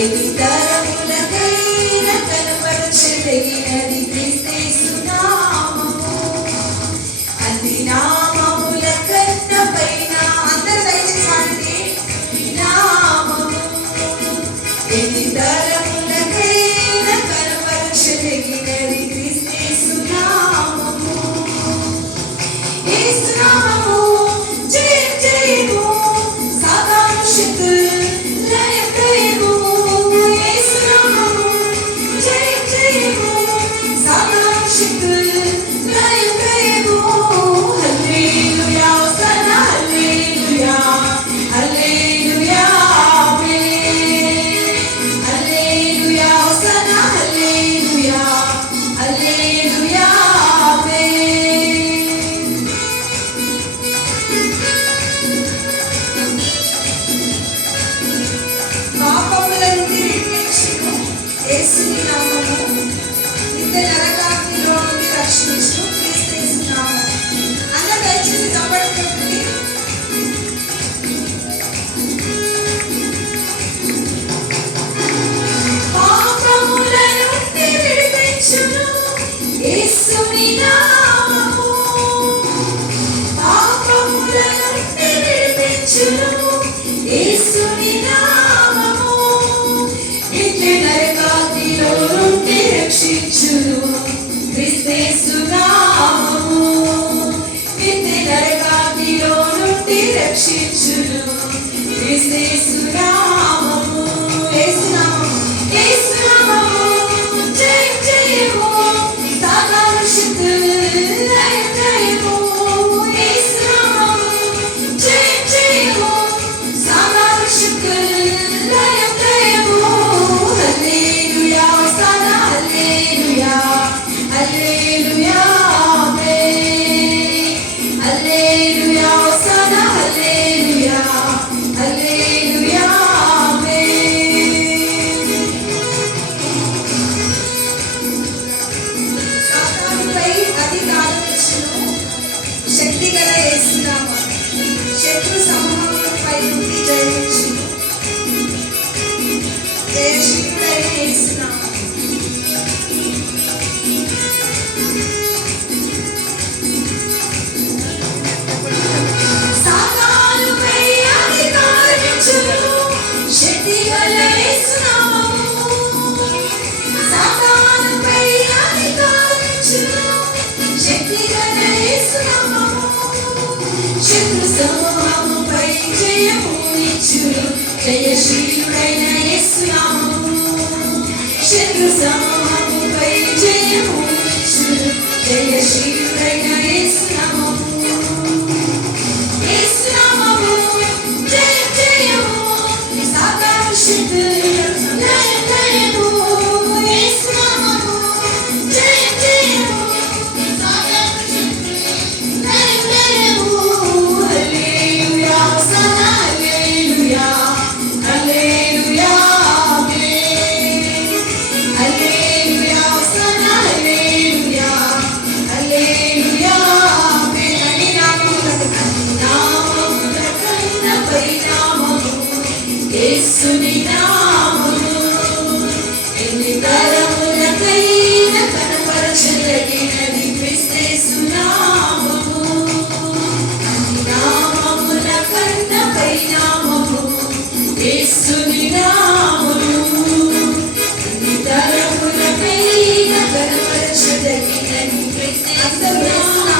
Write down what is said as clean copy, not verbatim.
ఎన్ని తరములకైనా కనపరచదగినది క్రీస్తు నామము. అన్ని నామముల కన్న పైన అందరూ దయచేసి నామము. ఎన్ని తరములకైనా కనపరచదగినది క్రీస్తు నామము. యేసు నామము జయం జయము సాతాను శక్తులు లయం లయము. యేసు నామము జయం జయము సాతాను శక్తులు లయం లయము. హల్లెలూయా హోసన్నా హల్లెలూయా హల్లెలూయా ఆమేన్. హల్లెలూయా హోసన్నా హల్లెలూయా హల్లెలూయా ఆమేన్. పాపముల నుండి విడిపించును యేసుని నామము. నిత్య నరకాగ్నిలో నుండి రక్షించును క్రీస్తు యేసు నామము. అందరూ దయచేసి చప్పట్లు కొట్టండి. పాపముల నుండి విడిపించును యేసుని నామము. పాపముల నుండి విడిపించును యేసుని నామము. నిత్య నరకాగ్నిలో నుండి రక్షించును క్రీస్తు యేసు నామము. నిత్య నరకాగ్నిలో నుండి రక్షించును క్రీస్తు యేసు నామము. యేసు నామము యేసు నామము జయం జయము సాతాను శక్తులు లయం లయము. యేసు నామము జయం జయము సాతాను శక్తులు లయం లయము. హల్లెలూయా హోసన్నా హల్లెలూయా హల్లెలూయా ఆమేన్. హల్లెలూయా హోసన్నా హల్లెలూయా హల్లెలూయా ఆమేన్. సాతానుపై అధికారం ఇచ్చును శక్తిగల యేసు నామము. శత్రు సమూహములపై నుండి జయించును జయశీలుడైన యేసు నామము. సాతానుపై అధికారం ఇచ్చును శక్తిగల యేసు నామము. సాతానుపై అధికారం ఇచ్చును శక్తిగల యేసు నామము. శత్రు సమూహముపై జయమునిచ్చును జయశీలుడైన యేసు నామము. శత్రు సమూహముపై జయమునిచ్చును జయశీలుడైన యేసు నామము. యేసు నామము జయం జయము సాతాను శక్తులు లయం లయము. యేసు నామము జయం జయము సాతాను శక్తులు లయం లయము. హల్లెలూయా హోసన్నా హల్లెలూయా హల్లెలూయా ఆమేన్. హల్లెలూయా హోసన్నా హల్లెలూయా హల్లెలూయా ఆమేన్. అన్ని నామముల కన్న పై నామము యేసుని నామము. ఎన్ని తరములకైనా కనపరచదగినది క్రీస్తు యేసు నామము. అన్ని నామముల కన్న పై నామము యేసుని నామము. ఎన్ని తరములకైనా కనపరచదగినది క్రీస్తు యేసు నామము.